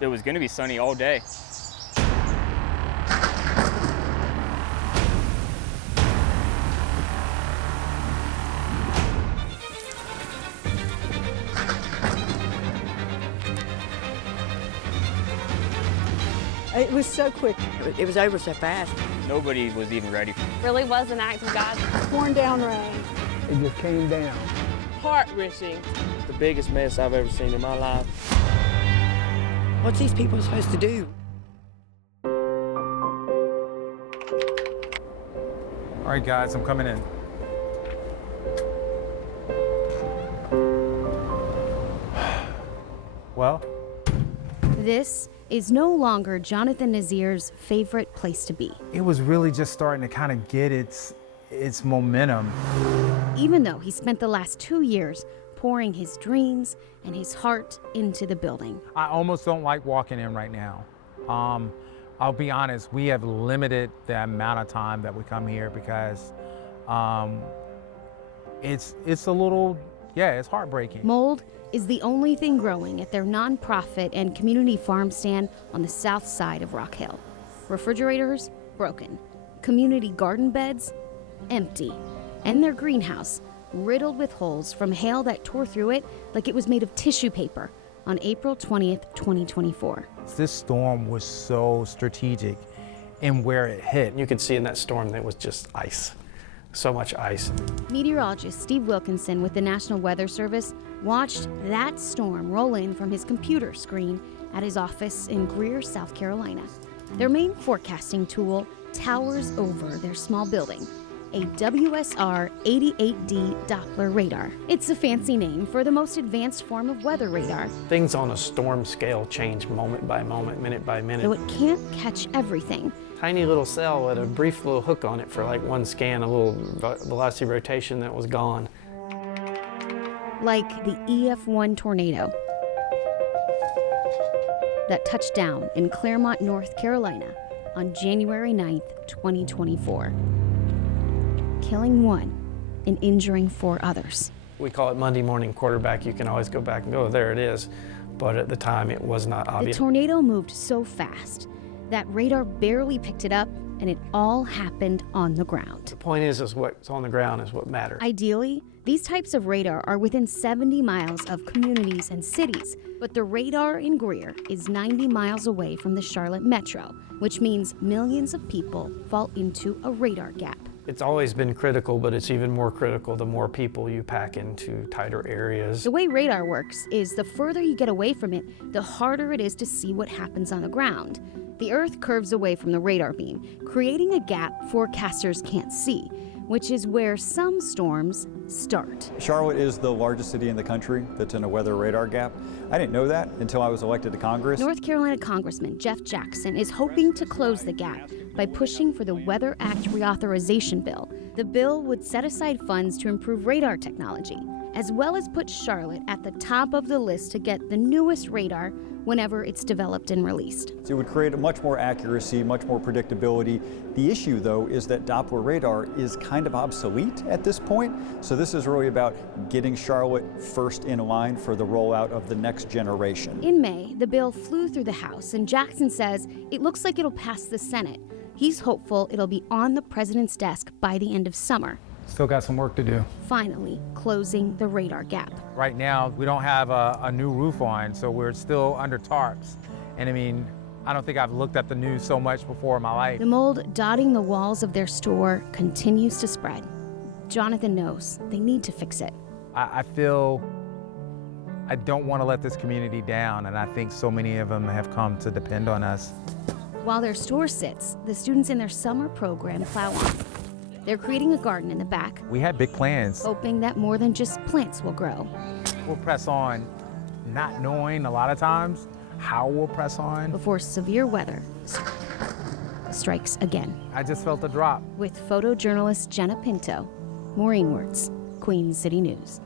it was going to be sunny all day. It was so quick. It was over so fast. Nobody was even ready. Really was an act of God. Pouring down rain. It just came down. Heart-wrenching. The biggest mess I've ever seen in my life. What's these people supposed to do? All right, guys, I'm coming in. Well? This is no longer Jonathan Nazir's favorite place to be. It was really just starting to kind of get its momentum. Even though he spent the last 2 years pouring his dreams and his heart into the building. I almost don't like walking in right now. I'll be honest, we have limited the amount of time that we come here because it's a little, it's heartbreaking. Mold is the only thing growing at their nonprofit and community farm stand on the south side of Rock Hill. Refrigerators, broken. Community garden beds, empty. And their greenhouse, riddled with holes from hail that tore through it like it was made of tissue paper on April 20th, 2024. This storm was so strategic in where it hit. You could see in that storm that was just ice. So much ice. Meteorologist Steve Wilkinson with the National Weather Service watched that storm roll in from his computer screen at his office in Greer, South Carolina. Their main forecasting tool towers over their small building, a WSR 88D Doppler radar. It's a fancy name for the most advanced form of weather radar. Things on a storm scale change moment by moment, minute by minute. Though it can't catch everything. Tiny little cell with a brief little hook on it for like one scan, a little velocity rotation that was gone. Like the EF1 tornado that touched down in Claremont, North Carolina on January 9th, 2024. Killing one and injuring 4 others. We call it Monday morning quarterback. You can always go back and go, oh, there it is. But at the time, it was not obvious. The tornado moved so fast that radar barely picked it up, and it all happened on the ground. The point is what's on the ground is what matters. Ideally, these types of radar are within 70 miles of communities and cities, but the radar in Greer is 90 miles away from the Charlotte metro, which means millions of people fall into a radar gap. It's always been critical, but it's even more critical the more people you pack into tighter areas. The way radar works is the further you get away from it, the harder it is to see what happens on the ground. The Earth curves away from the radar beam, creating a gap forecasters can't see, which is where some storms start. Charlotte is the largest city in the country that's in a weather radar gap. I didn't know that until I was elected to Congress. North Carolina Congressman Jeff Jackson is hoping to close the gap by pushing for the Weather Act reauthorization bill. The bill would set aside funds to improve radar technology, as well as put Charlotte at the top of the list to get the newest radar whenever it's developed and released. It would create much more accuracy, much more predictability. The issue, though, is that Doppler radar is kind of obsolete at this point. So this is really about getting Charlotte first in line for the rollout of the next generation. In May, the bill flew through the House, and Jackson says it looks like it'll pass the Senate. He's hopeful it'll be on the president's desk by the end of summer. Still got some work to do. Finally, closing the radar gap. Right now, we don't have a new roof on, so we're still under tarps. And I mean, I don't think I've looked at the news so much before in my life. The mold dotting the walls of their store continues to spread. Jonathan knows they need to fix it. I feel I don't want to let this community down, and I think so many of them have come to depend on us. While their store sits, the students in their summer program plow on. They're creating a garden in the back. We had big plans. Hoping that more than just plants will grow. We'll press on, not knowing a lot of times how we'll press on. Before severe weather strikes again. I just felt a drop. With photojournalist Jenna Pinto, Maureen Wurtz, Queen City News.